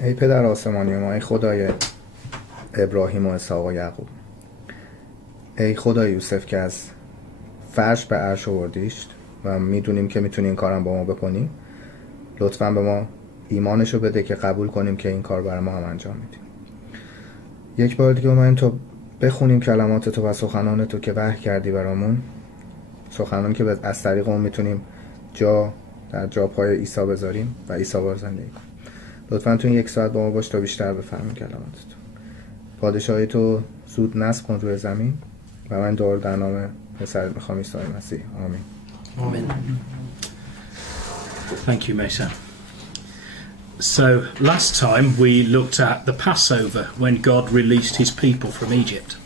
ای پدر آسمانی ما، ای خدای ابراهیم و اسحاق و یعقوب، ای خدای یوسف که از فرش به عرش آوردیش و میدونیم که میتونی این کارم با ما بکنی، لطفاً به ما ایمانشو بده که قبول کنیم که این کار برای ما هم انجام میدیم. یک بار دیگه اومدیم تو بخونیم کلمات تو و سخنان تو که وحی کردی برامون، سخنان که از طریق اون میتونیم در جا پای عیسی بذاریم و عیسی بار زندگی کنیم. لطفاً تو این 1 ساعت با ما باش تا بیشتر بفهمیم کلمات تو. پادشاهی تو زود نصب کن روی زمین و من دور در نام پسرت میخوام عیسی مسیح. آمین. Amen. Thank you, Mesa. So last time we looked at the Passover when God released his people from Egypt.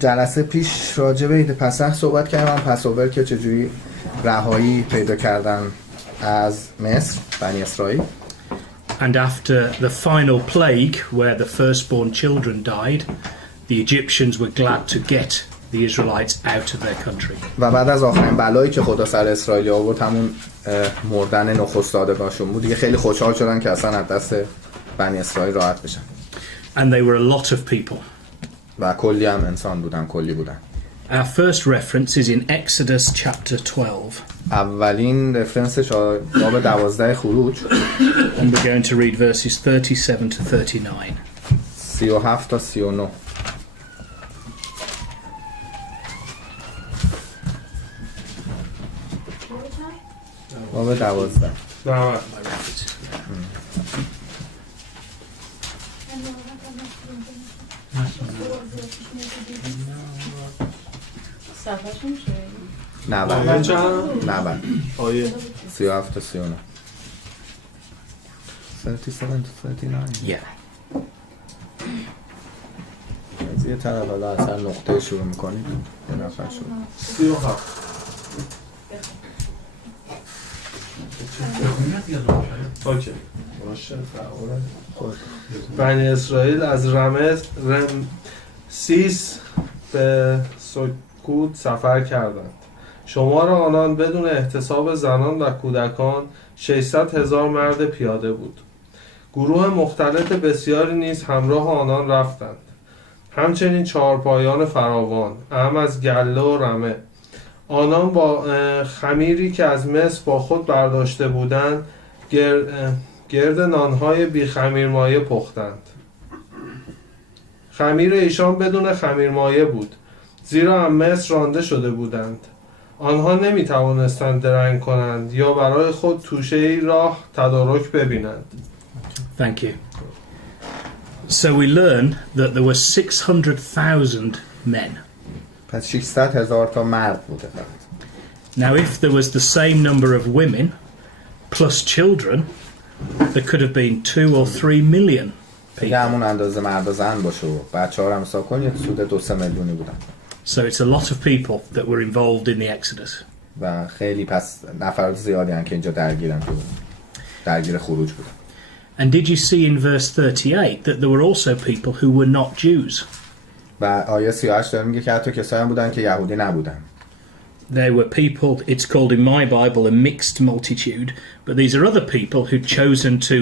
جلسه پیش راجع به عید پسح صحبت کردم، پسوور که چجوری رهایی پیدا کردن از مصر بنی اسرائیل. And after the final plague where the firstborn children died, the Egyptians were glad to get the Israelites out of their country. و بعد از آخرین بلایی که خدا سر اسرائیل آورد، همون مردن نخستادگانشون بود، دیگه خیلی خوشحال شدن که اصلا از دست بنی اسرائیل راحت بشن. And they were a lot of people. و کلی هم انسان بودن، کلی بودن. Our first reference is in Exodus chapter 12. اولین رفرنسش باب 12 خروج. And we're going to read verses 37 to 39. 37 تا 39. باب 12. نه آیه 37 تا 39. 37 to 39. Yeah. از یه طرف حالا اصلا نقطه شروع میکنید یه نفر شروع 37. اوکی باشه. بنی اسرائیل از رمسیس به سکوت سفر کردند. شمار آنان بدون احتساب زنان و کودکان 600,000 مرد پیاده بود. گروه مختلط بسیاری نیز همراه آنان رفتند. همچنین چهارپایان فراوان، اهم از گله و رمه. آنان با خمیری که از مصر با خود برداشته بودند گرد نانهای بی خمیرمایه پختند. خمیر ایشان بدون خمیرمایه بود، زیرا از مصر رانده شده بودند. آنها نمی توانستند درنگ کنند یا برای خود توشه‌ای راه تدارک ببینند. Thank you. So we learn that there were 600,000 men. پس 600,000 تا مرد بوده فقط. Now if there was the same number of women plus children, there could have been 2 or 3 million دیگه people. همون اندازه مرد و زن باشه و بچه ها رو هم حساب کنید حدود 2-3 میلیونی بودن. So it's a lot of people that were involved in the Exodus. و خیلی پس نفرات زیادی هستن که اینجا درگیر خروج بودن. And did you see in verse 38 that there were also people who were not Jews? و آیه 38 داره میگه که حتی کسایی هم بودن که یهودی نبودن. There were people, it's called in my Bible a mixed multitude, but these are other people who'd chosen to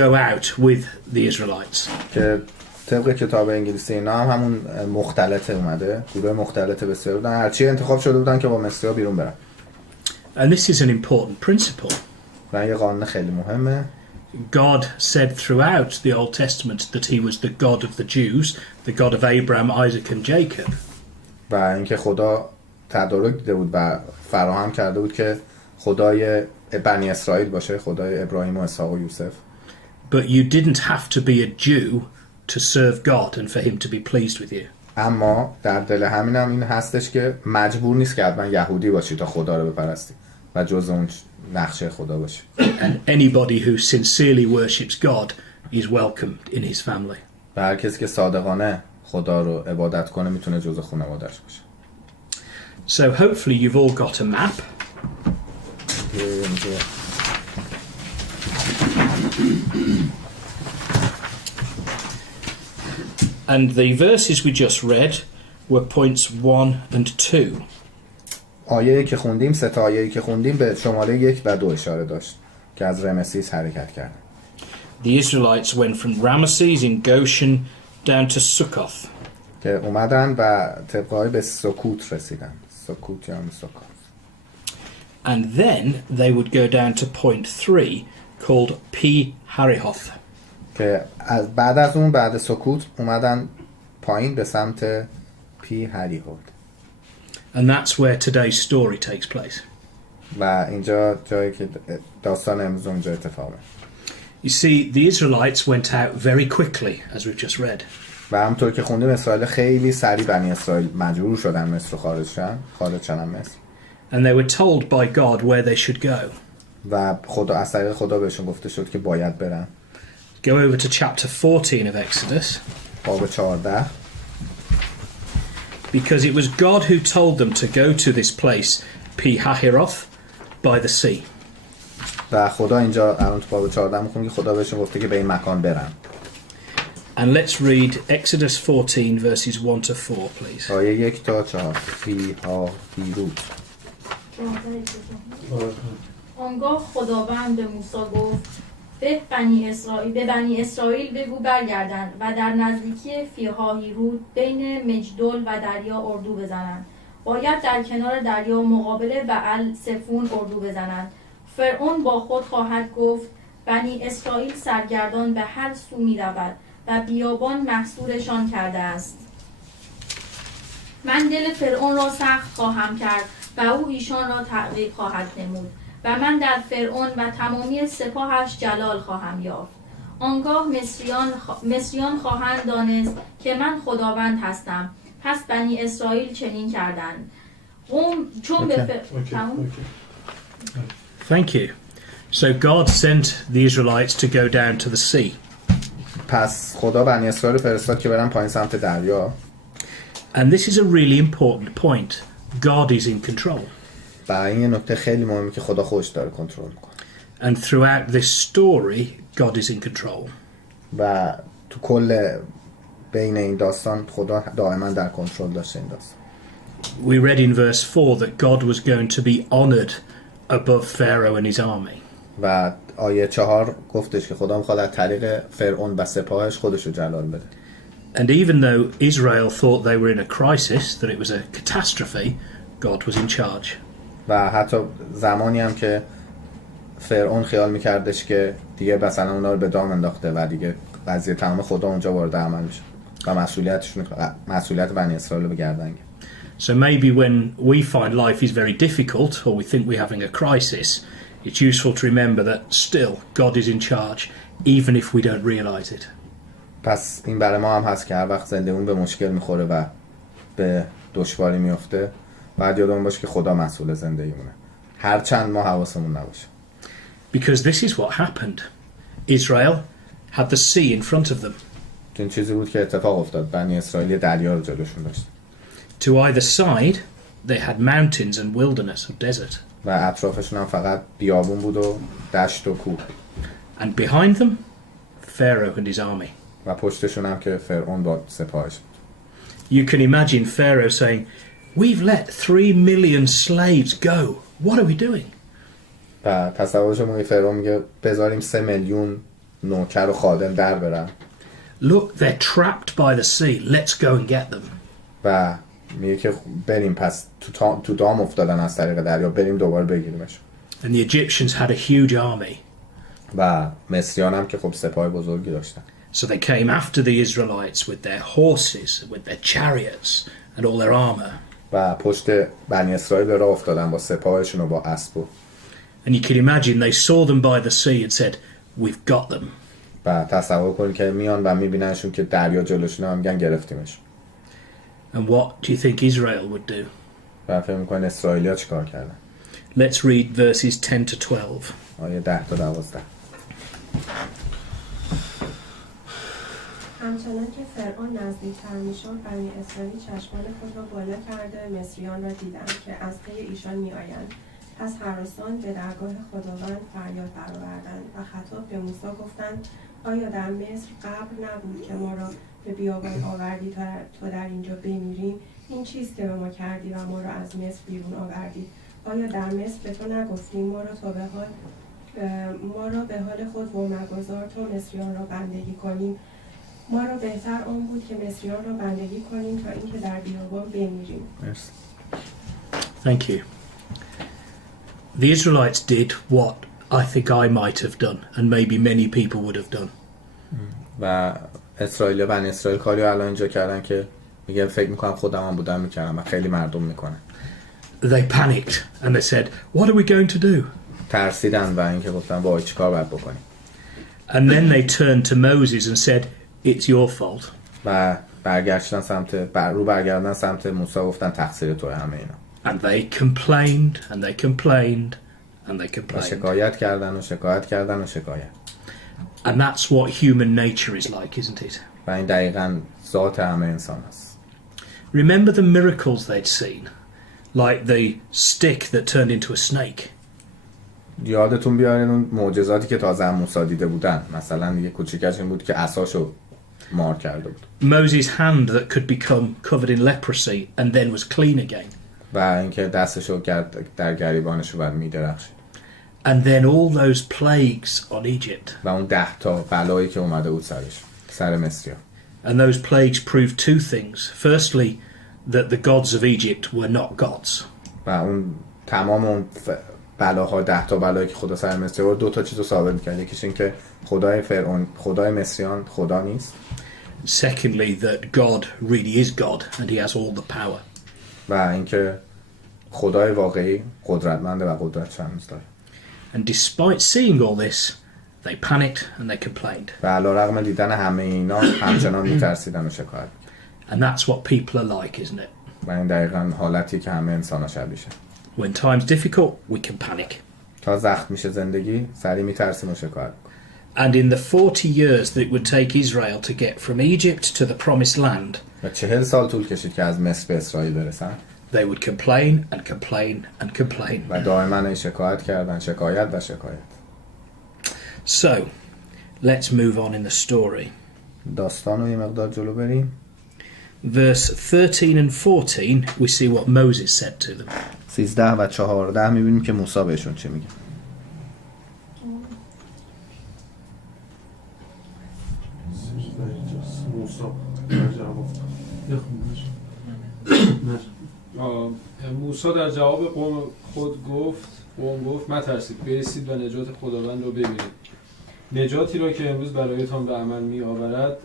go out with the Israelites. که طبق کتاب انگلیسی اینا هم همون مختلطه اومده، گروه مختلط بسیار بودن، هرچی انتخاب شده بودن که با مصری‌ها بیرون برن. And this is an important principle. و یه قانون خیلی مهمه. God said throughout the Old Testament that he was the God of the Jews, the God of Abraham, Isaac and Jacob. و اینکه خدا تدارک دیده بود و فراهم کرده بود که خدای بنی اسرائیل باشه، خدای ابراهیم و اسحاق و یوسف. But you didn't have to be a Jew to serve God and for him to be pleased with you. اما در دل همینم این هستش که مجبور نیست که حتما یهودی باشی تا خدا رو بپرستی و جز اون نقشه خدا باشی. And anybody who sincerely worships God is welcomed in his family. و هر کسی که صادقانه خدا رو عبادت کنه میتونه جز خانواده‌اش باشه. So hopefully you've all got a map. And the verses we just read were points 1 and 2. آیه‌ای که خوندیم، 3 تا آیه‌ای که خوندیم به شماره 1 و 2 اشاره داشت که از رمسیس حرکت کرد. The Israelites went from Ramesses in Goshen down to Sukkoth. که اومدن و طبقای به سکوت رسیدن. سکوت یا سکوت. And then they would go down to point 3 called Pi Hahiroth. که بعد از اون بعد سکوت اومدن پایین به سمت پی هریهود. And that's where today's story takes place. و اینجا جایی که داستان امروز اونجا اتفاق میفته. You see, the Israelites went out very quickly, as we've just read. و همونطور که خوندیم اسرائیل خیلی سریع بنی اسرائیل مجبور شدن مصر خارج شدن مصر. And they were told by God where they should go. و خدا از طریق خدا بهشون گفته شد که باید برن. Go over to chapter 14 of Exodus. باب 14. Because it was God who told them to go to this place, Pi Hahiroth, by the sea. و خدا اینجا الان تو باب 14 میخونیم که خدا بهشون گفته که به این مکان برن. And let's read Exodus 14 verses 1 to 4, please. آیه 1 تا 4. پی ها هیروت. آنگاه خداوند به موسی گفت به بنی اسرائیل بگو برگردند و در نزدیکی فیهاهیروت بین مجدول و دریا اردو بزنند. باید در کنار دریا مقابل بعل سفون اردو بزنند. فرعون با خود خواهد گفت بنی اسرائیل سرگردان به هر سو می رود و بیابان محصورشان کرده است. من دل فرعون را سخت خواهم کرد و او ایشان را تعقیب خواهد نمود و من در فرعون و تمامی سپاهش جلال خواهم یافت. آنگاه مصریان خواهند دانست که من خداوند هستم. پس بنی اسرائیل چنین کردند. چون به Thank you. So God sent the Israelites to go down to the sea. پس خدا بنی اسرائیل فرستاد که برن پایین سمت دریا. And this is a really important point. God is in control. و این نکته خیلی مهمه که خدا خودش داره کنترل میکنه. And throughout this story, God is in control. و تو کل بین این داستان خدا دائما در کنترل داشته این داستان. We read in verse 4 that God was going to be honored above Pharaoh and his army. و آیه 4 گفتش که خدا میخواد از طریق فرعون و سپاهش خودش رو جلال بده. And even though Israel thought they were in a crisis, that it was a catastrophe, God was in charge. و حتی زمانی هم که فرعون خیال میکردش که دیگه مثلا اونا رو به دام انداخته و دیگه قضیه تمام خدا اونجا وارد عمل میشه و مسئولیت بنی اسرائیل رو به گردن گرفت. So maybe when we find life is very difficult or we think we're having a crisis, it's useful to remember that still God is in charge, even if we don't realize it. پس این برای ما هم هست که هر وقت زندگیمون به مشکل میخوره و به دشواری میفته باید یادمون باشه که خدا مسئول زندگیمونه هرچند ما حواسمون نباشه. Because this is what happened. Israel had the sea in front of them. این چیزی بود که اتفاق افتاد. بنی اسرائیل دریا رو جلوشون داشت. To either side they had mountains and wilderness of desert. و اطرافشون هم فقط بیابون بود و دشت و کوه. And behind them Pharaoh and his army. و پشتشون هم که فرعون با سپاهش بود. You can imagine Pharaoh saying, "We've let 3 million slaves go. What are we doing?" و تصورشون فرعون میگه بذاریم 3 میلیون نوکر و خادم در برن. Look, they're trapped by the sea. Let's go and get them. و میگه که بریم پس تو دام افتادن از طریق دریا بریم دوباره بگیریمش. And the Egyptians had a huge army. و مصریان هم که خب سپاه بزرگی داشتن. So they came after the Israelites with their horses, with their chariots and all their armor. و پشت بنی اسرائیل راه افتادن با سپاهشون و با اسب. And you can imagine they saw them by the sea and said, "We've got them." و تصور کنید که میان و میبیننشون که دریا جلوشونه هم میگن گرفتیمش. And what do you think Israel would do? و فکر میکنین اسرائیلیا چیکار کردن؟ Let's read verses 10 to 12. آیه 10 تا 12. همچنان که فرعون نزدیکتر میشد بنی اسرائیل چشمان خود را بالا کرده مصریان را دیدند که از پی ایشان میآیند. پس هراسان به درگاه خداوند فریاد برآوردند و خطاب به موسی گفتند آیا در مصر قبر نبود که ما را به بیابان آوردی تا در اینجا بمیریم؟ این چیست که به ما کردی و ما را از مصر بیرون آوردی؟ آیا در مصر به تو نگفتیم ما را به حال خود و مگذار تا مصریان را بندگی کنیم؟ ما را بهتر آن بود که مصریان را بندگی کنیم تا اینکه در بیابان بمیریم. مرسی. Thank you. The Israelites did what I think I might have done, and maybe many people would have done. و بنی اسرائیل کاری الان اینجا کردن که میگه فکر میکنم خودم هم بودم میکردم و خیلی مردم میکنن. They panicked and they said, "What are we going to do?" ترسیدن و اینکه گفتن وای چیکار باید بکنیم. And then they turned to Moses and said, "It's your fault." و برگردن سمت موسی گفتن تقصیر توه همه اینا. And they complained and they complained and they و complained. شکایت کردن و شکایت کردن و شکایت. And that's what human nature is like, isn't it? و این دقیقاً ذات همه انسان است. Remember the miracles they'd seen, like the stick that turned into a snake. یادتون بیارین اون معجزاتی که تازه هم موسی دیده بودن. مثلا یه کوچیکش این بود که عصاشو مار کرده بود. Moses' hand that could become covered in leprosy and then was clean again. و اینکه دستشو در گریبانشو بعد میدرخشید. And then all those plagues on Egypt. و اون 10 تا بلایی که اومده بود سر مصریا. And those plagues proved two things. Firstly, that the gods of Egypt were not gods. و اون تمام اون بلاها 10 تا بلایی که خدا سر مصر آورد 2 تا چیزو ثابت می‌کرد. یکیش این که خدای فرعون خدای مصریان خدا نیست. Secondly, that God really is God and he has all the power. و اینکه خدای واقعی قدرتمنده و قدرت شامل داره. And despite seeing all this, they panicked and they complained. و علیرغم دیدن همه اینا همچنان می‌ترسیدن و شکایت. And that's what people are like, isn't it? و این دقیقاً حالتی که همه انسان‌ها شبیه‌شه. When time's difficult, we can panic. تا زخم میشه زندگی سریع می‌ترسیم و شکایت. And in the 40 years that it would take Israel to get from Egypt to the promised land, و 40 سال طول کشید که از مصر به اسرائیل برسن. they would complain and complain and complain. و دائما شکایت کردن شکایت و شکایت. So, let's move on in the story. داستان رو یه مقدار جلو بریم. Verse 13 and 14, we see what Moses said to them. 13 و 14 میبینیم که موسی بهشون چه میگه. موسی در جواب قوم خود گفت مترسید، بایستید و نجات خداوند را ببینید، نجاتی را که امروز برایتان به عمل می آورد،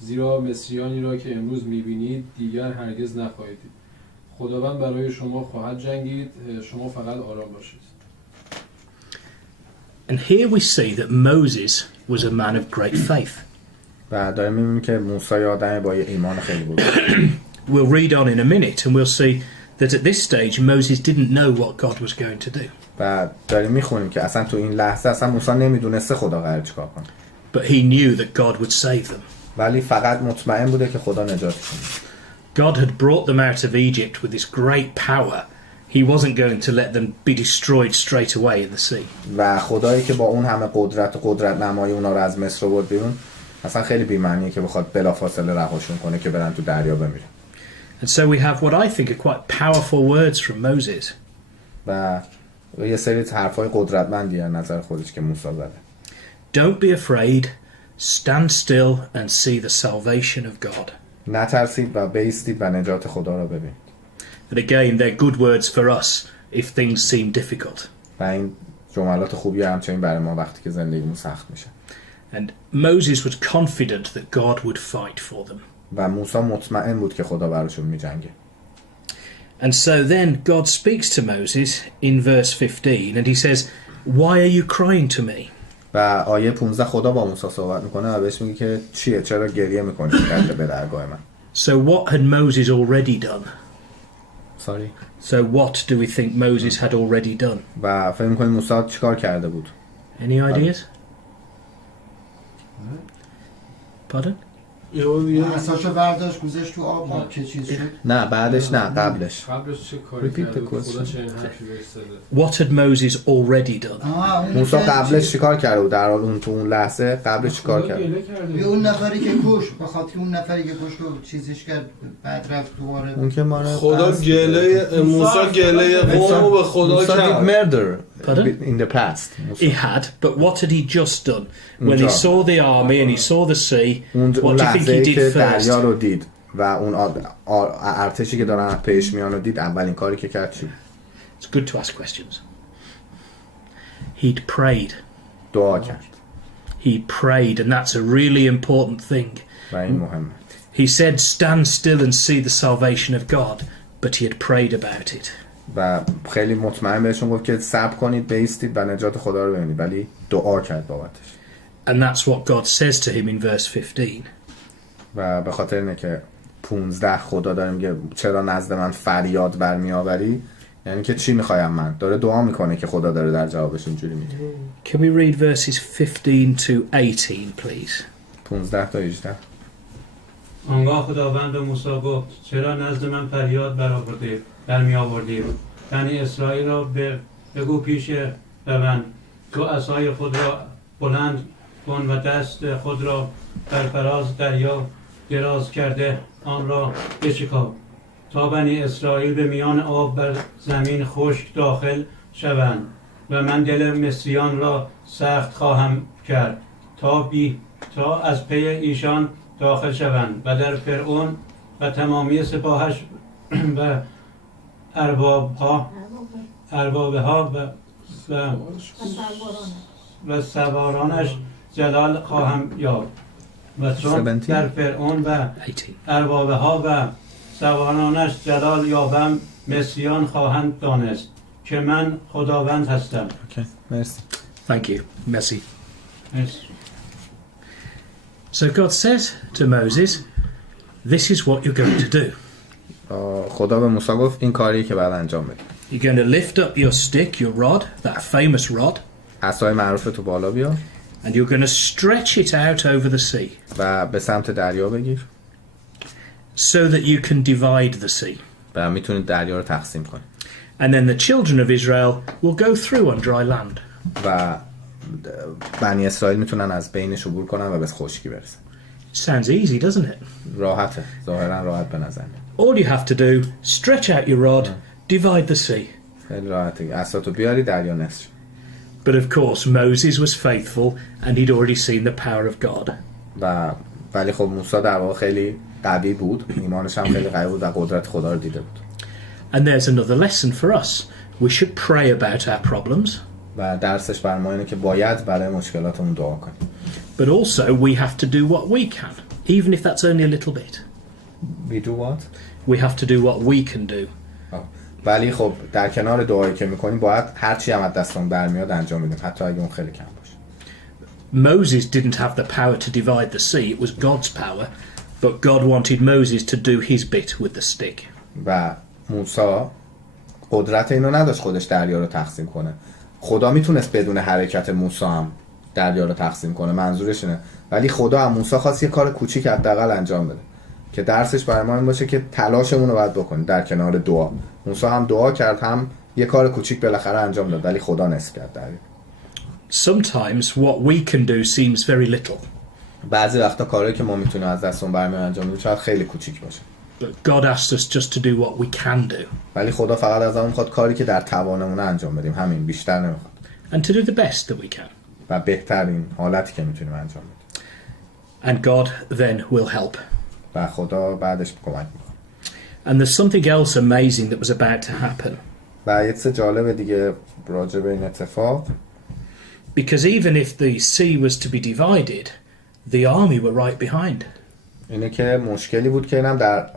زیرا مصریانی را که امروز می بینید دیگر هرگز نخواهید دید. خداوند برای شما خواهد جنگید، شما فقط آرام باشید. And here we see that Moses was a man of great faith. و داریم میبینیم که موسی آدم با ایمان خیلی بود. We'll read on in a minute and we'll see that at this stage Moses didn't know what God was going to do. و داریم میخونیم که اصلا تو این لحظه اصلا موسی نمیدونسته خدا قراره چیکار کنه. But he knew that God would save them. ولی فقط مطمئن بوده که خدا نجات کنه. God had brought them out of Egypt with this great power. He wasn't going to let them be destroyed straight away in the sea. و خدایی که با اون همه قدرت نمایی اونا رو از مصر آورد بیرون اصلا خیلی بی‌معنیه که بخواد بلافاصله رهاشون کنه که برن تو دریا بمیرن. And so we have what I think are quite powerful words from Moses. و یه سری حرفای قدرتمندی از نظر خودش که موسی زده. Don't be afraid, stand still and see the salvation of God. نترسید و بایستید و نجات خدا را ببینید. And again, they're good words for us if things seem difficult. و این جملات خوبی همچنین برای ما وقتی که زندگیمون سخت میشه. And Moses was confident that God would fight for them. و موسی مطمئن بود که خدا براشون میجنگه. And so then God speaks to Moses in verse 15 and he says, "Why are you crying to me?" و آیه 15 خدا با موسی صحبت میکنه و بهش میگه که چیه چرا گریه میکنی به درگاه من. So what had Moses already done? Sorry. So what do we think Moses had already done? و فکر میکنید موسی چیکار کرده بود؟ Any ideas? Pardon? عصاشو برداشت گذاشت تو آب که چیز شد. نه بعدش نه قبلش. قبلش چه کاری Repeat کرده the بود؟ خدا question. چه این حرفی بهش زده؟ What had Moses already done? موسی قبلش چیکار کرده بود؟ در حال اون تو اون لحظه قبلش چیکار خدا کرد؟ گله کرده به بود. اون نفری که کش به خاطر اون نفری که کش رو چیزش کرد بعد رفت دوباره اون که ماره خدا گله موسی گله قوم رو به خدا کرد. murder Pardon? in the past. He had, but what had he just done? When he saw the army and he saw the sea, اون what do you think he لحظه did که first? دریا رو دید و اون ارتشی که دارن پیش میان رو دید، اولین کاری که کرد چی؟ It's good to ask questions. He'd prayed. دعا کرد He prayed, and that's a really important thing. و این مهمه. He said, stand still and see the salvation of God, but he had prayed about it. و خیلی مطمئن بهشون گفت که صبر کنید، بایستید و نجات خدا رو ببینید، ولی دعا کرد بابتش. And that's what God says to him in verse 15. و به خاطر اینه که 15 خدا داره میگه چرا نزد من فریاد برمیآوری، یعنی که چی میخوایم من، داره دعا میکنه که خدا داره در جوابش اینجوری میگه. Can we read verses 15 to 18, please? 15 تا 18. آنگاه خداوند به موسی گفت چرا نزد من فریاد برمی آوردی؟ بنی اسرائیل را بگو پیش روند، تو عصای خود را بلند کن و دست خود را بر فراز دریا دراز کرده آن را بشکاف تا بنی اسرائیل به میان آب بر زمین خشک داخل شوند و من دل مصریان را سخت خواهم کرد تا از پی ایشان داخل شوند و در فرعون و تمامی سپاهش و اربابها و سوارانش جلال خواهم یافت و چون در فرعون و 18. اربابها و سوارانش جلال یابم مصریان خواهند دانست که من خداوند هستم. اوکی مرسی. Thank you. Merci. مرسی. So God says to Moses, this is what you're going to do. خدا به موسی گفت این کاریه که باید انجام بدی. You're going to lift up your stick, your rod, that famous rod, عصای معروف تو بالا بیار and you're going to stretch it out over the sea و به سمت دریا بگیر so that you can divide the sea. و میتونید دریا رو تقسیم کنید. And then the children of Israel will go through on dry land. و بنی اسرائیل میتونن از بینش عبور کنن و به خشکی برسن. Sounds easy, doesn't it? راحته، ظاهرا راحت به نظر میاد. All you have to do, stretch out your rod, divide the sea. خیلی راحته. عصاتو بیاری دریا نصف شه. But of course, Moses was faithful and he'd already seen the power of God. ولی خب موسی در واقع خیلی قوی بود، ایمانش هم خیلی قوی بود و قدرت خدا رو دیده بود. And there's another lesson for us. We should pray about our problems, و درسش بر ما اینه که باید برای مشکلاتمون دعا کنیم. but also we have to do what we can, even if that's only a little bit. We do what? We have to do what we can do. ولی خب در کنار دعایی که میکنیم باید هر چی هم از دستمون برمیاد انجام بدیم، حتی اگه اون خیلی کم باشه. Moses didn't have the power to divide the sea, it was God's power, but God wanted Moses to do his bit with the stick. و موسی قدرت اینو نداشت خودش دریا رو تقسیم کنه. خدا میتونست بدون حرکت موسی هم دریا رو تقسیم کنه، منظورش اینه. ولی خدا هم موسی خواست یه کار کوچیک حداقل انجام بده که درسش برای ما این باشه که تلاشمون رو باید بکنیم در کنار دعا. موسی هم دعا کرد، هم یه کار کوچیک بالاخره انجام داد، ولی خدا نصف کرد دریا. Sometimes what we can do seems very little, بعضی وقتا کارهایی که ما میتونیم از دستمون برمیاد انجام بدیم شاید خیلی کوچیک باشه، but God asks us just to do what we can do ولی خدا فقط از ما میخواد کاری که در توانمون انجام بدیم، همین، بیشتر نمیخواد. and to do the best that we can. و بهترین حالتی که میتونیم انجام بدیم. And God then will help. و خدا بعدش کمک میکنه. And there's something else amazing that was about to happen. و یه چیز جالب دیگه راجع به این اتفاق، Because even if the sea was to be divided, the army were right behind. اینه که مشکلی بود که اینم در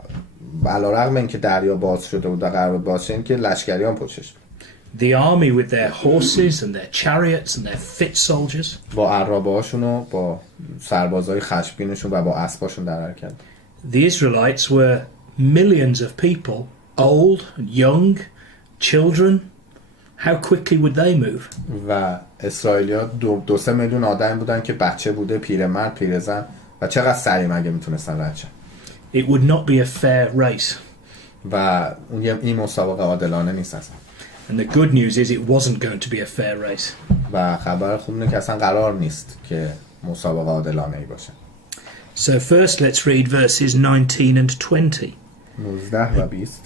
علیرغم اینکه دریا باز شده بود و قرار بود باز شه، این که لشکریان پشتش بود. The army with their horses and their chariots and their fit soldiers. با عرابه‌هاشون و با سربازای خشمگینشون و با اسباشون در حرکت. The Israelites were millions of people, old and young, children. How quickly would they move? و اسرائیلیا 2-3 میلیون آدم بودن که بچه بوده، پیرمرد، پیرزن و چقدر سریع مگه میتونستن رد شن. It would not be a fair race. و این مسابقه عادلانه نیست اصلا. And the good news is it wasn't going to be a fair race. و خبر خوب اینه که اصلا قرار نیست که مسابقه عادلانه ای باشه. So first let's read verses 19 and 20. 19 و 20.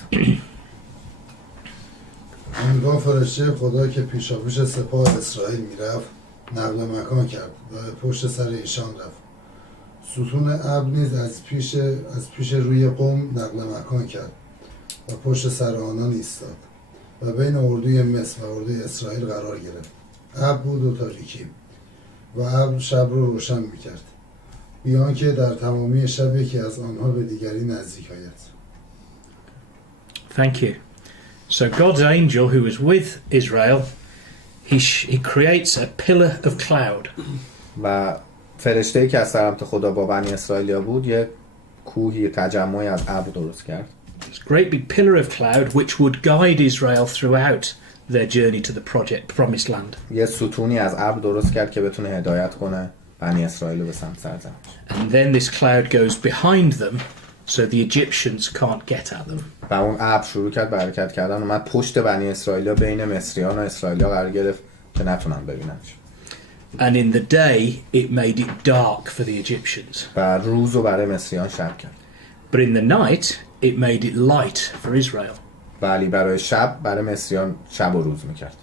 آنگاه فرشته خدا که پیشاپیش سپاه اسرائیل میرفت نقل مکان کرد و به پشت سر ایشان رفت. ستون ابر نیز از پیش روی قوم نقل مکان کرد و پشت سر آنان ایستاد و بین اردوی مصر و اردوی اسرائیل قرار گرفت. ابر بود و تاریکی و ابر شب رو روشن میکرد بیان که در تمامی شب یکی از آنها به دیگری نزدیک آید. Thank you. So God's angel who was with Israel, he creates a pillar of cloud. و فرشته‌ای که از سمت خدا با بنی اسرائیلیا بود یه کوهی تجمعی از ابر درست کرد. This great big pillar of cloud which would guide Israel throughout their journey to the promised land. یه ستونی از ابر درست کرد که بتونه هدایت کنه بنی اسرائیل رو به سمت سرزمین. And then this cloud goes behind them so the Egyptians can't get at them. و اون ابر شروع کرد به حرکت کردن اومد پشت بنی اسرائیلیا بین مصریان و اسرائیلیا قرار گرفت که نتونن ببیننش. And in the day it made it dark for the Egyptians. و روز رو برای مصریان شب کرد. But in the night it made it light for Israel. ولی برای شب برای مصریان شب و روز میکرد.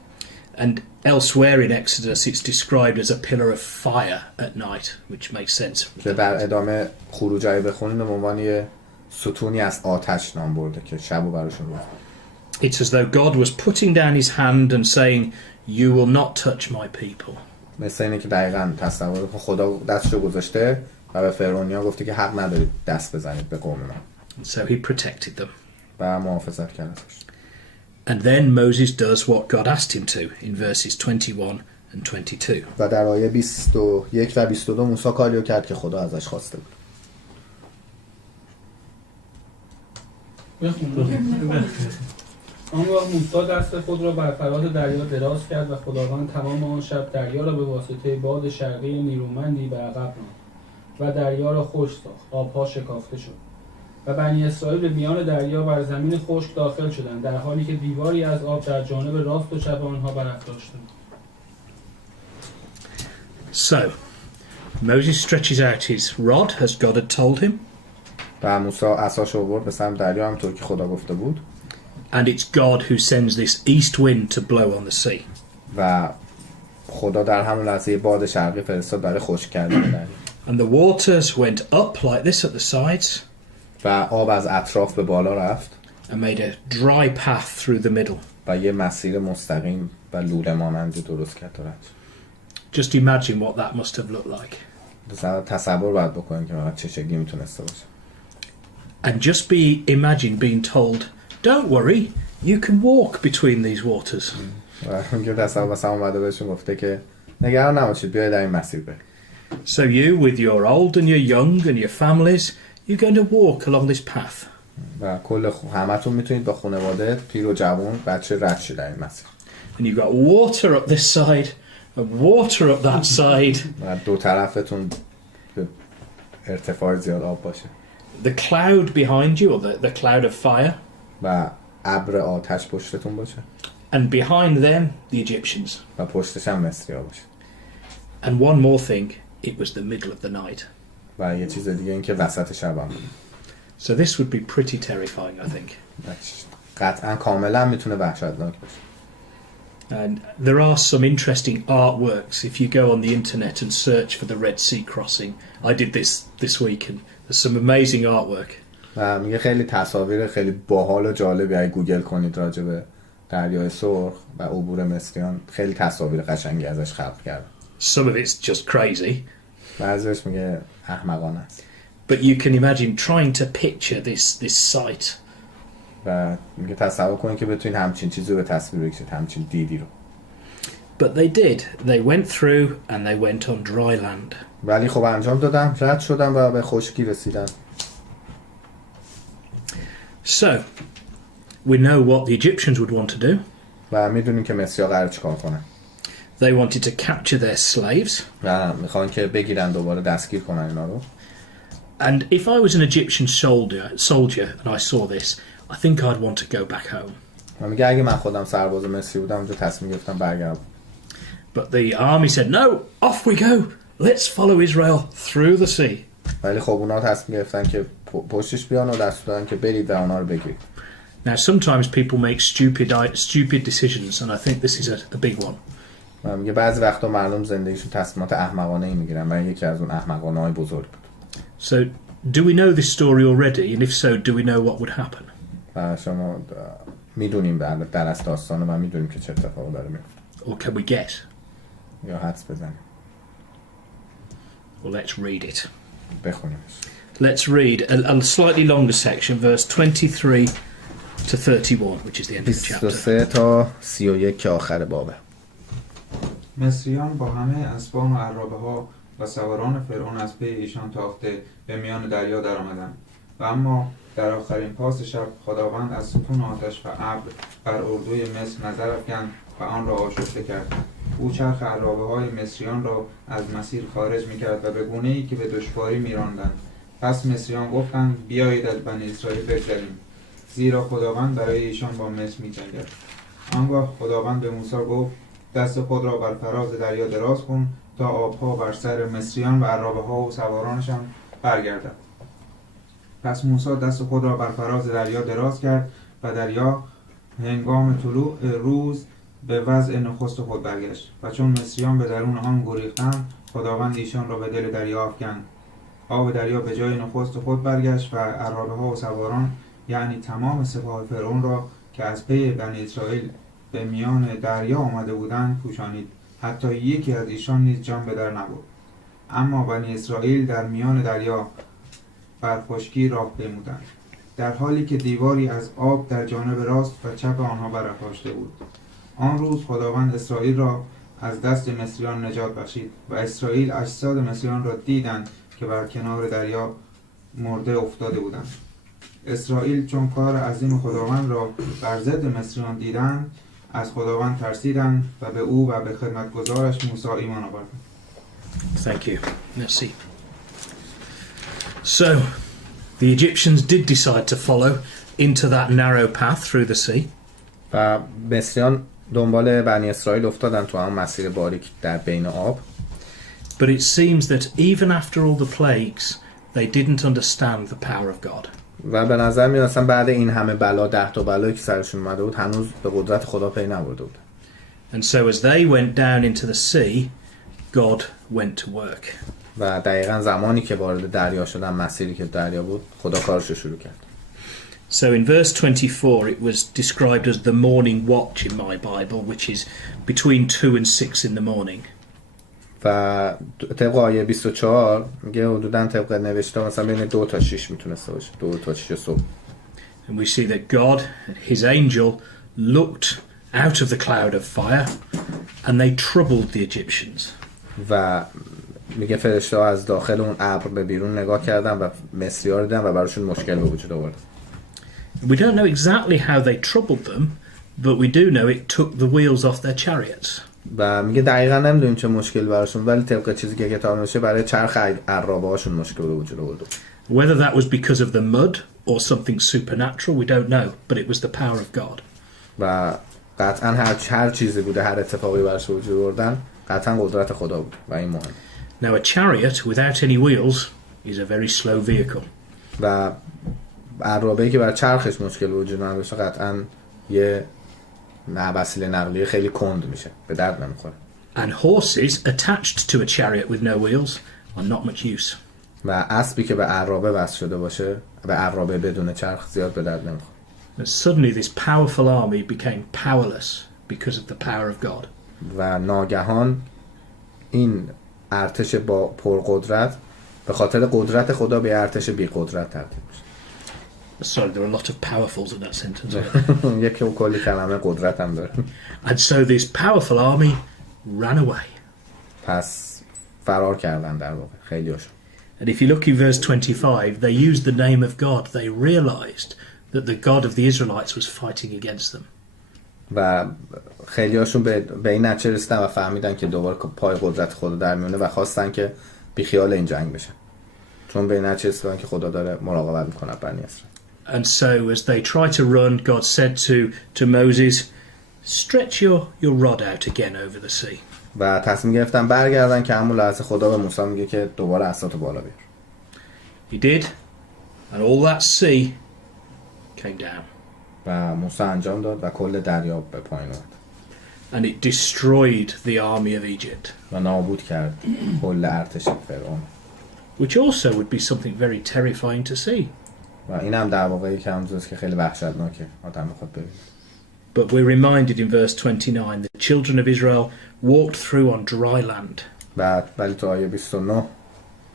And elsewhere in Exodus it's described as a pillar of fire at night, which makes sense. که در ادامه خروج آیه بخونیم به عنوان یه ستونی از آتش نام برده که شب و براشون روز. It's as though God was putting down his hand and saying, "You will not touch my people." مثل اینه که دقیقاً تصور کن خدا دستشو گذاشته و به فرعونیا گفته که حق ندارید دست بزنید به قوم من. And so he protected them. و محافظت کرد ازش. And then Moses does what God asked him to in verses 21 and 22. و در آیه 21 و 22 موسی کاریو کرد که خدا ازش خواسته بود. آنگاه موسی دست خود را بر فراز دریا دراز کرد و خداوند تمام آن شب دریا را به واسطه باد شرقی نیرومندی به عقب راند و دریا را خشک ساخت. آبها شکافته شد و بنی اسرائیل به میان دریا بر زمین خشک داخل شدند در حالی که دیواری از آب در جانب راست و چپ آنها برافراشته بود. So Moses stretches out his rod as God had told him. و موسی عصاشو آورد به سمت دریا همونطور که خدا گفته بود. And it's God who sends this east wind to blow on the sea. و خدا در همون لحظه باد شرقی فرستاد برای خشک کردن دریا. And the waters went up like this at the sides. و آب از اطراف به بالا رفت. And made a dry path through the middle. و یه مسیر مستقیم و لوله مانندی درست کرد تا رد. Just imagine what that must have looked like. تصور باید بکنیم که چه شکلی میتونسته باشه. And just imagine being told, "Don't worry, you can walk between these waters." و اونجور تصور مثلا اومده بهشون گفته که نگران نباشید بیاید در این مسیر برید. So you, with your old and your young and your families, you're going to walk along this path. و کل همتون میتونید با خانواده پیر و جوان بچه رد شید در این مسیر. And you've got water up this side and water up that side. و دو طرفتون به ارتفاع زیاد آب باشه. The cloud behind you, or the cloud of fire. و ابر آتش پشتتون باشه. And behind them, the Egyptians. و پشتش هم مصری‌ها باشه. And one more thing, it was the middle of the night. و یه چیز دیگه این که وسط شب هم بود. So this would be pretty terrifying, I think. قطعا کاملا میتونه وحشتناک باشه. And there are some interesting artworks if you go on the internet and search for the Red Sea crossing. I did this week and there's some amazing artwork. و میگه خیلی تصاویر خیلی باحال و جالبی اگه گوگل کنید راجع به دریای سرخ و عبور مصریان خیلی تصاویر قشنگی ازش خلق کرد. Some of it's just crazy. بعضیش میگه احمقانه است. But you can imagine trying to picture this sight. و میگه تصور کنید که بتونید همچین چیزی رو به تصویر بکشید، همچین دیدی رو. But they did. They went through and they went on dry land. ولی خب انجام دادن، رد شدن و به خشکی رسیدن. So we know what the Egyptians would want to do. و میدونیم که مصری‌ها قراره چیکار کنن. They wanted to capture their slaves. و میخوان که بگیرن دوباره دستگیر کنن اینا رو. And if I was an Egyptian soldier and I saw this, I think I'd want to go back home. و میگه اگه من خودم سرباز مصری بودم اونجا تصمیم گرفتم برگردم. But the army said, no, off we go. Let's follow Israel through the sea. ولی خب اونا تصمیم گرفتن که پشتش بیان و دست دادن که برید و اونا رو بگیرید. Now, sometimes people make stupid decisions, and I think this is a big one. و میگه بعضی وقتا مردم زندگیشون تصمیمات احمقانه میگیرن و یکی از اون احمقانه‌های بزرگ بود. So, do we know this story already? And if so, do we know what would happen? و شما میدونیم در از داستان و میدونیم که چه اتفاقی داره میفته. Or can we guess? یا حدس بزنیم. Well, let's read it. بخونیمش. Let's read a slightly longer section, verse 23 to 31, which is the end of the chapter. 23 تا 31 که آخر بابه. مصریان با همه اسبان و عرابه ها و سواران فرعون از پی ایشان تاخته به میان دریا در آمدند. و اما در آخرین پاس شب خداوند از ستون آتش و ابر بر اردوی مصر نظر افکند و آن را آشفته کرد. او چرخ عرابه های مصریان را از مسیر خارج میکرد و به گونه‌ای که به دشواری میراندند. پس مصریان گفتند بیایید از بنی اسرائیل بگذریم، زیرا خداوند برای ایشان با مصر می‌جنگد. آنگاه خداوند به موسی گفت دست خود را بر فراز دریا دراز کن تا آبها بر سر مصریان و عرابه‌ها و سوارانشان برگردد. پس موسی دست خود را بر فراز دریا دراز کرد و دریا هنگام طلوع روز به وضع نخست خود برگشت و چون مصریان به درون آن گریختند خداوند ایشان را به دل دریا افکند. آب دریا به جای نخست خود برگشت و عرابه‌ها و سواران یعنی تمام سپاه فرعون را که از پی بنی اسرائیل به میان دریا آمده بودند پوشانید، حتی یکی از ایشان نیز جان به در نبرد. اما بنی اسرائیل در میان دریا بر خشکی راه پیمودند، در حالی که دیواری از آب در جانب راست و چپ آنها برافراشته بود. آن روز خداوند اسرائیل را از دست مصریان نجات بخشید و اسرائیل اجساد مصریان را دیدند که بر کنار دریا مرده افتاده بودند. اسرائیل چون کار عظیم خداوند را بر ضد مصریان دیدند از خداوند ترسیدند و به او و به خدمتگزارش موسی ایمان آوردند. Thank you. Merci. So, the Egyptians did decide to follow into that narrow path through the sea. و مصریان دنبال بنی اسرائیل افتادن تو هم مسیر باریک در بین آب. But it seems that even after all the plagues, they didn't understand the power of God. و به نظر میاد اصلا بعد این همه بلا 10 تا بلایی که سرشون اومده بود هنوز به قدرت خدا پی نبرده بود. And so as they went down into the sea, God went to work. و دقیقا زمانی که وارد دریا شدن مسیری که دریا بود خدا کارش رو شروع کرد. So in verse 24 it was described as the morning watch in my Bible, which is between 2 and 6 in the morning. و طبق آیه 24 میگه حدوداً طبق نوشته مثلا بین 2 تا 6 میتونسته باشه، 2 تا 6 صبح. And we see that God, his angel, looked out of the cloud of fire and they troubled the Egyptians. و میگه فرشته ها از داخل اون ابر به بیرون نگاه کردن و مصری‌ها رو دیدن و براشون مشکل به وجود آورد. We don't know exactly how they troubled them, but we do know it took the wheels off their chariots. و میگه دقیقا نمیدونیم چه مشکل براشون، ولی طبق چیزی که کتاب نوشته برای چرخ عرابه هاشون مشکل به وجود آورد. Whether that was because of the mud or something supernatural, we don't know, but it was the power of God. و قطعا هر چیزی بوده، هر اتفاقی براش وجود آوردن قطعا قدرت خدا بود و این مهم. Now a chariot without any wheels is a very slow vehicle. و عرابه‌ای که بر چرخش مشکل وجود نداشته قطعا یه وسیله نقلیه خیلی کند میشه، به درد نمیخوره. And horses attached to a chariot with no wheels are not much use. و اسبی که به عرابه وصل شده باشه به عرابه بدون چرخ زیاد به درد نمیخوره. But suddenly this powerful army became powerless because of the power of God. و ناگهان این ارتش با پرقدرت به خاطر قدرت خدا به ارتش بی قدرت تبدیل میشه. Sorry, there are a lot of powerfuls in that sentence. یکی کلی کلمه قدرت هم داره. And so this powerful army ran away. پس فرار کردن در واقع خیلی هاشون. And if you look in verse 25, they used the name of God. They realized that the God of the Israelites was fighting against them. و خیلی هاشون به این نتیجه رسیدن و فهمیدن که دوباره پای قدرت خدا در میونه و خواستن که بیخیال این جنگ بشن، چون به این نچسبن که خدا داره مراقبت میکنه بنی اسرائیل. And so as they try to run, God said to Moses, stretch your rod out again over the sea. و تصمیم گرفتن برگردن که همون لحظه خدا به موسی میگه که دوباره عصاتو بالا بیار. He did, and all that sea came down. و موسی انجام داد و کل دریا به پایین اومد. And it destroyed the army of Egypt. و نابود کرد کل ارتش فرعون. Which also would be something very terrifying to see. و این هم در واقع یک همزوست که خیلی وحشتناکه آدم بخواد ببینه. But we're reminded in verse 29 the children of Israel walked through on dry land. بعد ولی تو آیه 29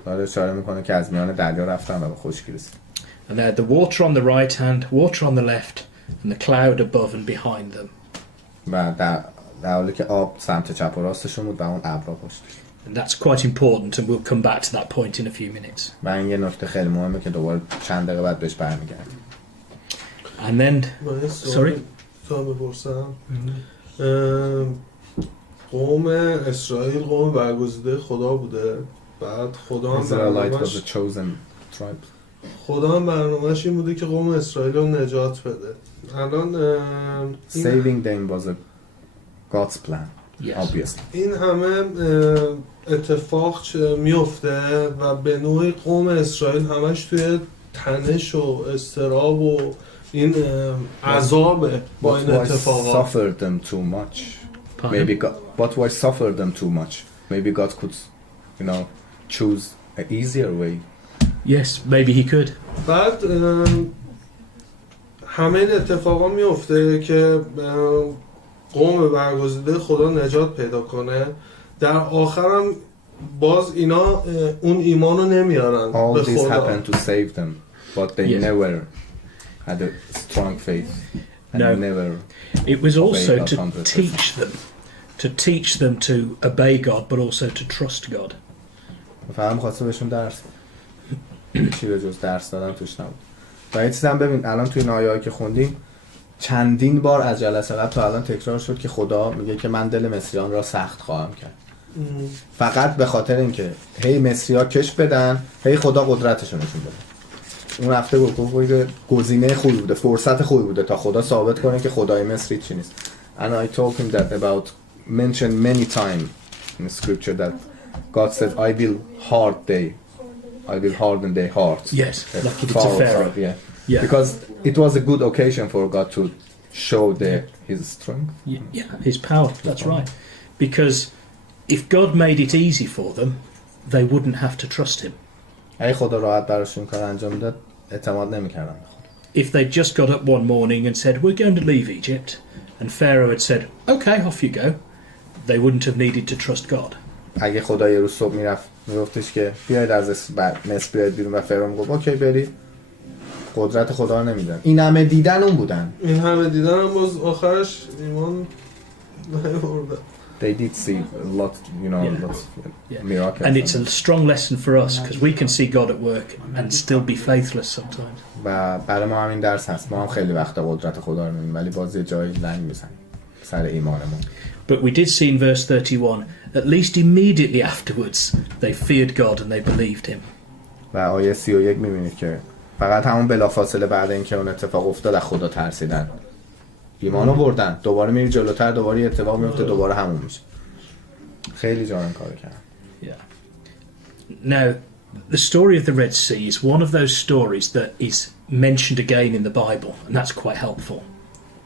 داره اشاره میکنه که از میان دریا رفتن و به خشکی رسیدن. And they had the water on the right hand, water on the left, and the cloud above and behind them. و در حالی که آب سمت چپ و راستشون بود و اون ابرها پشتش. And that's quite important, and we'll come back to that point in a few minutes. و این یه نکته خیلی مهمه که دوباره چند دقیقه بعد بهش برمیگردیم. And then, sorry? تا بپرسم قوم اسرائیل قوم برگزیده خدا بوده. بعد خدا هم Israelite was a chosen tribe. خدا هم برنامه‌اش این بوده که قوم اسرائیل رو نجات بده. الان Saving them was a God's plan. Yes. Obviously. این همه اتفاق میفته و به نوعی قوم اسرائیل همش توی تنش و اضطراب و این عذاب با این اتفاقات. Suffered them too much. Pardon? Maybe God, but why suffer them too much? Maybe God could, choose an easier way. Yes, maybe he could. بعد همه این اتفاقا میفته که قوم برگزیده خدا نجات پیدا کنه. در آخرم باز اینا اون ایمانو نمیارن به All this خدا. happened to save them, but they Yes. never had a strong faith. And No. never. It was also Obey to God 100%. teach them to obey God, but also to trust God. فهم خواسته بهشون درس چی به جز درس دادن توش نبود. و یه چیزم ببین الان توی این آیه‌ای که خوندیم چندین بار از جلسه قبل تا الان تکرار شد که خدا میگه که من دل مصریان را سخت خواهم کرد. فقط به خاطر اینکه هی مصری‌ها کش بدن هی خدا قدرتش رو نشون بده. اون هفته گفت گزینه خوبی بوده، فرصت خوبی بوده تا خدا ثابت کنه که خدای مصری چی نیست. And I told him that about mentioned many times in scripture that God said I will harden their hearts. Yes, like he did to Pharaoh. Yeah. Because it was a good occasion for God to show his strength. Yeah, his power. That's right. Because if God made it easy for them, they wouldn't have to trust him. اگه خدا راحت براشون کار انجام میداد اعتماد نمی‌کردن به خدا. If they just got up one morning and said, we're going to leave Egypt, and Pharaoh had said, okay, off you go, they wouldn't have needed to trust God. اگه خدا یه روز صبح میگفتش که بیاید از مصر بیاید بیرون و فرعون میگفت اوکی برید، قدرت خدا رو نمیدن. این همه دیدن اون بودن. این همه دیدن هم باز آخرش ایمان نیاوردن. They did see a lot, lots of miracles. And it's a strong lesson for us because we can see God at work and still be faithless sometimes. و برای ما همین درس هست. ما هم خیلی وقتا قدرت خدا رو میبینیم ولی باز یه جایی لنگ میزنیم سر ایمانمون. But we did see in verse 31, at least immediately afterwards, they feared God and they believed him. و آیه 31 میبینید که فقط همون بلافاصله بعد اینکه اون اتفاق افتاد از خدا ترسیدن. ایمانو بردن. دوباره میری جلوتر، دوباره اتفاق میفته، دوباره همون میشه. خیلی جان کار کردن. Yeah. Now, the story of the Red Sea is one of those stories that is mentioned again in the Bible, and that's quite helpful.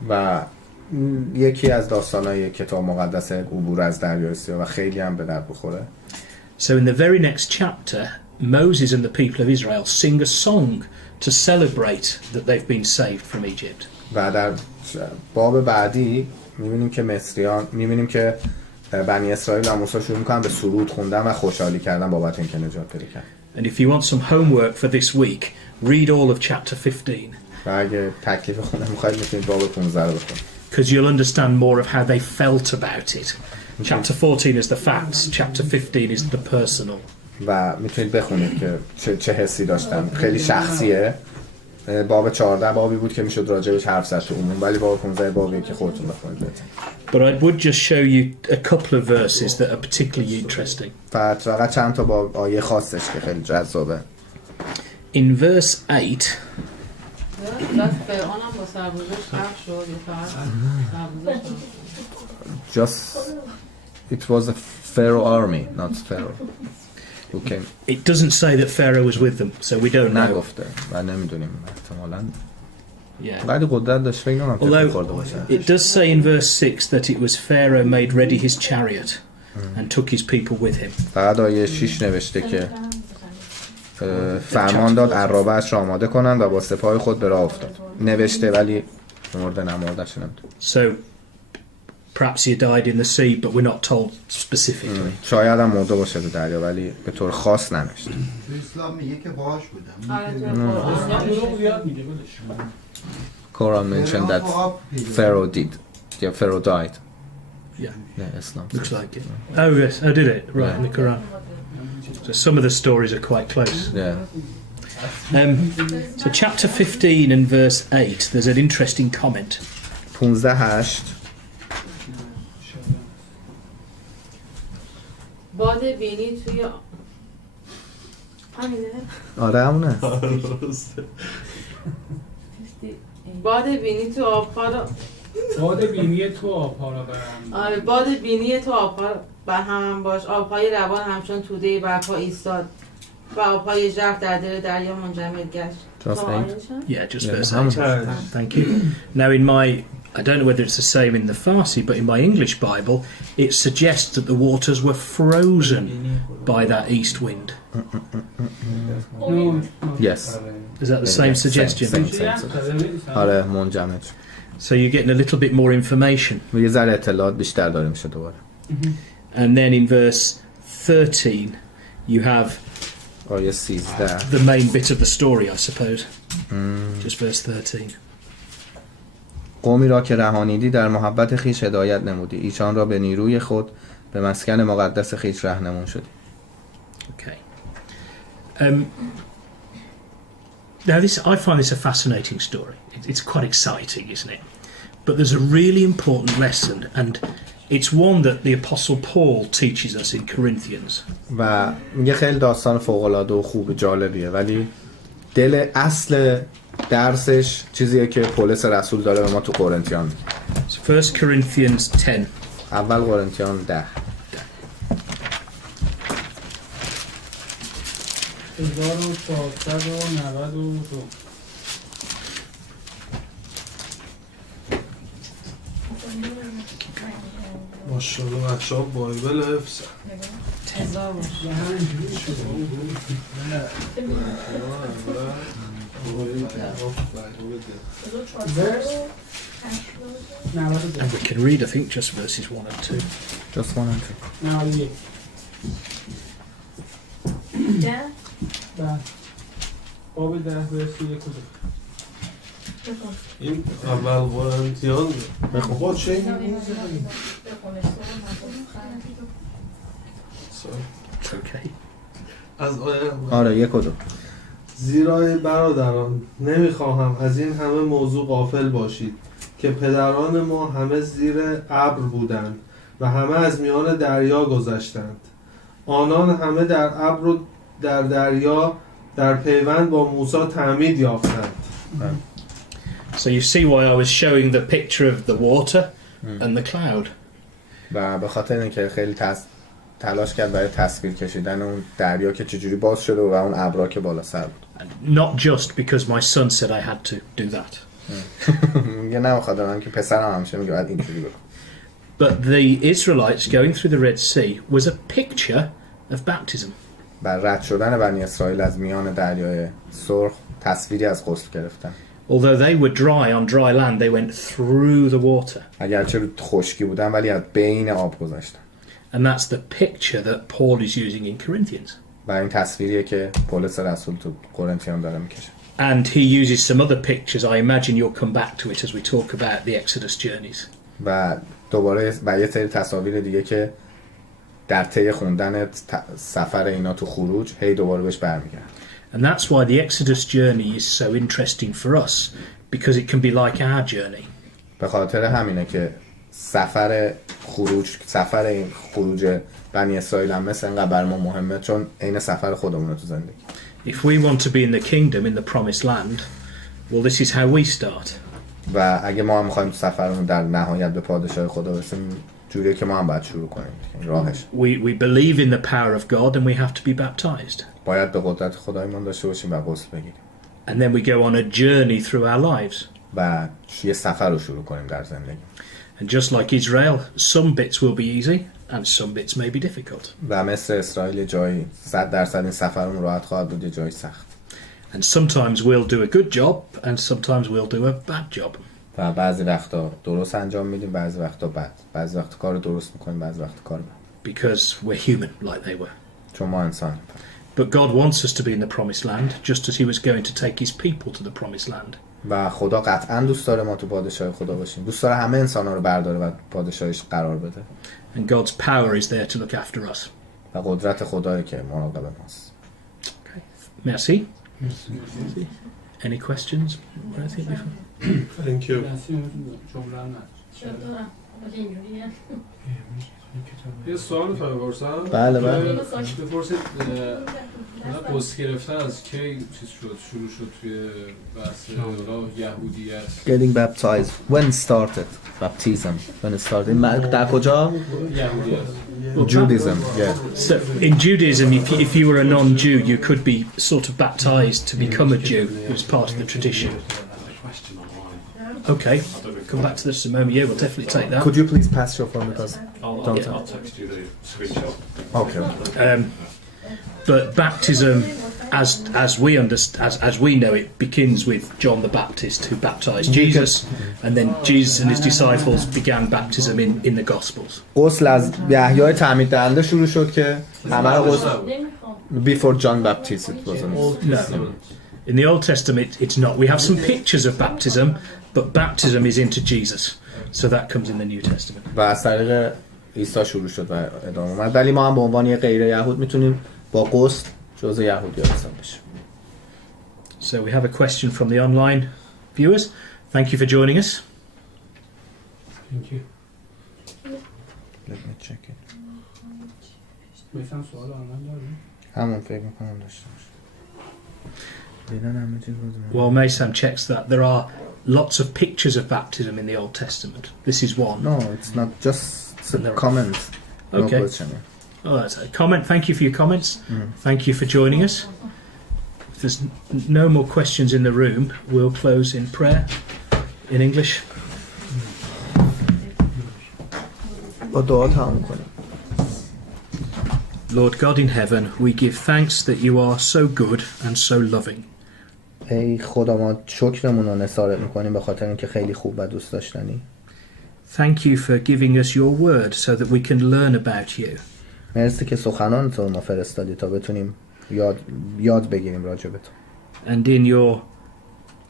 و یکی از داستانهای کتاب مقدس عبور از دریای سیاه و خیلی هم به درد بخوره. So in the very next chapter, Moses and the people of Israel sing a song to celebrate that they've been saved from Egypt. و در باب بعدی می‌بینیم که بنی اسرائیل و موسی شروع می‌کنن به سرود خوندن و خوشحالی کردن بابت اینکه نجات پیدا کردن. And if you want some homework for this week, read all of chapter 15. و اگه تکلیف خونه می‌خواید می‌تونید باب 15 رو بخونید. Because you'll understand more of how they felt about it. Chapter 14 is the facts, chapter 15 is the personal. و میتونید بخونید که چه حسی داشتن. خیلی شخصیه. باب 14 بابی بود که میشد راجعش حرف زد تو عموم ولی باب 15 بابی که خودتون بخونید. But I would just show you a couple of verses that are particularly interesting. فقط چند تا باب آیه خاصش که خیلی جذابه. in verse 8, بعد فرعون هم با سربازش غرق شد یا فقط سربازش شد؟ just it was a Pharaoh army, not Pharaoh who came. it doesn't say that Pharaoh was with them, so we don't know. نگفته و نمیدونیم احتمالاً Yeah. ولی قدرت داشت فکر نکنم تکون خورده باشه. It does say in verse 6 that it was Pharaoh made ready his chariot and took his people with him. فقط آیه 6 نوشته که فرمان داد عرابه‌اش را آماده کنند و با سپاه خود به راه افتاد. نوشته ولی مرده نمردش نمیدونه. So perhaps he died in the sea, but we're not told specifically. شاید هم مرده باشه تو دریا ولی به طور خاص ننوشته. تو اسلام میگه که باش بودم. آره تو قرآن دروغ زیاد میگه ولش. Quran mentioned that Pharaoh did. Yeah, Pharaoh died. Yeah. Yeah, Islam. Looks like it. Oh yes, oh did it? Right, in the Quran. So some of the stories are quite close. Yeah. So chapter 15 and verse 8, there's an interesting comment. 15:8 باد بینی توی همینه؟ آره همونه. باد بینی تو آبها را باد بینی تو آبها را برهم. آره باد بینی تو آبها برهم باش، آبهای روان همچون توده برپا ایستاد و آبهای ژرف در دل دریا منجمد گشت. Just eight. Yeah, just Yeah, verse how 8. much? Thank you. Now in my, I don't know whether it's the same in the Farsi, but in my English Bible, it suggests that the waters were frozen by that east wind. Yes. Is that the same suggestion? Same. آره منجمد. So you're getting a little bit more information. یه ذره اطلاعات بیشتر داره میشه دوباره. And then in verse 13, you have آیه 13. the main bit of the story, I suppose. Just verse 13. قومی را که رهانیدی در محبت خیش هدایت نمودی، ایشان را به نیروی خود به مسکن مقدس خیش رهنمون شدی. Okay. Now this, I find this a fascinating story. It's quite exciting, isn't it? But there's a really important lesson, and it's one that the Apostle Paul teaches us in Corinthians. و میگه خیلی داستان فوق‌العاده و خوب جالبیه ولی دل اصل درسش چیزیه که پولس رسول داره به ما تو قرنتیان. So 1 Corinthians 10. اول قرنتیان 10. 1492. ماشاءالله بچه‌ها بایبل حفظ. هزار باشه. And we can read, I think, just verses 1 and 2. Just 1 and 2. 91. ده بله. باب 10 ورس 1 و 2. این اول قرنتیان با چه این It's okay. از آیه آره 1 و 2. زیرا ای برادران نمیخواهم از این همه موضوع غافل باشید که پدران ما همه زیر ابر بودند و همه از میان دریا گذشتند. آنان همه در ابر و در دریا در پیوند با موسی تعمید یافتند. So you see why I was showing the picture of the water and the cloud. و به خاطر اینکه خیلی تلاش کرد برای تصویر کشیدن اون دریا که چجوری باز شده و اون ابرا که بالا سر بود. Not just because my son said I had to do that. میگه نه بخاطر من که پسرم همیشه میگه باید اینجوری بکن. But the Israelites going through the Red Sea was a picture of baptism. بر رد شدن بنی اسرائیل از میان دریای سرخ تصویری از غسل گرفتن. Although they were dry on dry land, they went through the water. اگرچه خشکی بودن ولی از بین آب گذشتن. And that's the picture that Paul is using in Corinthians. و این تصویریه که پولس رسول تو قرنتیان داره میکشه. And he uses some other pictures. I imagine you'll come back to it as we talk about the Exodus journeys. و دوباره یه سری تصاویر دیگه که در طی خوندن سفر اینا تو خروج هی دوباره بهش برمیگرد. And that's why the Exodus journey is so interesting for us, because it can be like our journey. به خاطر همینه که سفر خروج بنی اسرائیل هم مثل اینقدر بر ما مهمه چون عین سفر خودمونه تو زندگی. If we want to be in the kingdom, in the promised land, well, this is how we start. و اگه ما هم میخوایم سفرمون در نهایت به پادشاهی خدا برسیم، جوریه که ما هم باید شروع کنیم این راهش. We believe in the power of God and we have to be baptized. باید به قدرت خدا ایمان داشته باشیم و غسل بگیریم. And then we go on a journey through our lives. و یه سفر رو شروع کنیم در زندگی. And just like Israel, some bits will be easy and some bits may be difficult. و مثل اسرائیل جایی 100% این سفرمون راحت خواهد بود، یه جایی سخت. And sometimes we'll do a good job and sometimes we'll do a bad job. و بعضی وقتا درست انجام میدیم، بعضی وقتا بد. بعضی وقتا کار درست میکنیم، بعضی وقتا کار بد. Because we're human like they were. چون ما انسانیم. But God wants us to be in the promised land just as he was going to take his people to the promised land. و خدا قطعا دوست داره ما تو پادشاهی خدا باشیم. دوست داره همه انسان‌ها رو برداره و پادشاهیش قرار بده. And God's power is there to look after us. و قدرت خدایی که مراقب ماست. Merci. Any questions? I think Thank you. یه سوال می‌خوام بپرسم. بله بله. بپرسید قصد گرفتن از کی چیز شد، شروع شد توی بحث یهودیت. Getting baptized. When started baptism? When it started? در کجا؟ یهودیت. Judaism. Yeah. So in Judaism, if you were a non-Jew, you could be sort of baptized to become a Jew. It was part of the tradition. Okay, come back to this in a moment. Yeah, we'll definitely take that. Could you please pass your phone because I'll text you the screenshot. Okay. But baptism, as we know it, begins with John the Baptist who baptized Jesus, and then Jesus and his disciples began baptism in the Gospels. غسل از یحیای تعمید دهنده شروع شد که همه غسل before John Baptist it wasn't. No. In the Old Testament, it's not. We have some pictures of baptism, but baptism is into Jesus, so that comes in the New Testament. و از طریق عیسی شروع شد و ادامه اومد. ولی ما هم به عنوان یه غیر یهود میتونیم با غسل جزء یهودیان حساب بشیم. So we have a question from the online viewers. Thank you for joining us. Thank you. Let me check it. مثلا سوال آنلاین داریم؟ همون فکر میکنم داشته باشه. While Maysam checks that, there are lots of pictures of baptism in the Old Testament. This is one. No, it's not just comments. Okay. No question. Oh, that's a comment. Thank you for your comments. Thank you for joining us. If there's no more questions in the room, we'll close in prayer in English. Lord God in heaven, we give thanks that you are so good and so loving. ای خدا ما شکرمون رو نثارت میکنیم به خاطر اینکه خیلی خوب و دوست داشتنی. Thank you for giving us your word so that we can learn about you. مرسی که سخنان تو ما فرستادی تا بتونیم یاد بگیریم راجع به تو. And in your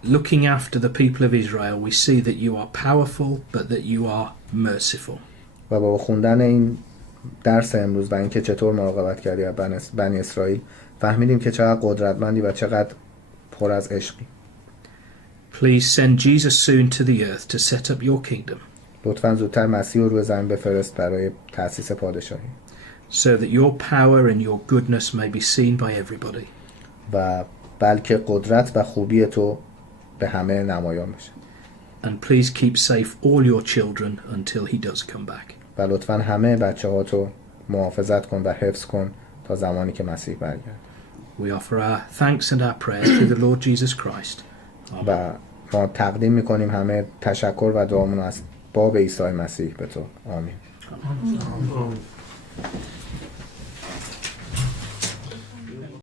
looking after the people of Israel, we see that you are powerful but that you are merciful. و با خوندن این درس امروز و اینکه چطور مراقبت کردی از بنی اسرائیل فهمیدیم که چقدر قدرتمندی و چقدر پر از عشقی. Please send Jesus soon to the earth to set up your kingdom. لطفاً زودتر مسیح رو روی زمین بفرست برای تأسیس پادشاهی. So that your power and your goodness may be seen by everybody. و بلکه قدرت و خوبی تو به همه نمایان بشه. And please keep safe all your children until he does come back. و لطفاً همه بچه‌هاتو محافظت کن و حفظ کن تا زمانی که مسیح برگرده. We offer our thanks and our prayers to the Lord Jesus Christ. و ما تقدیم می‌کنیم همه تشکر و دعامون از باب عیسی مسیح به تو. آمین.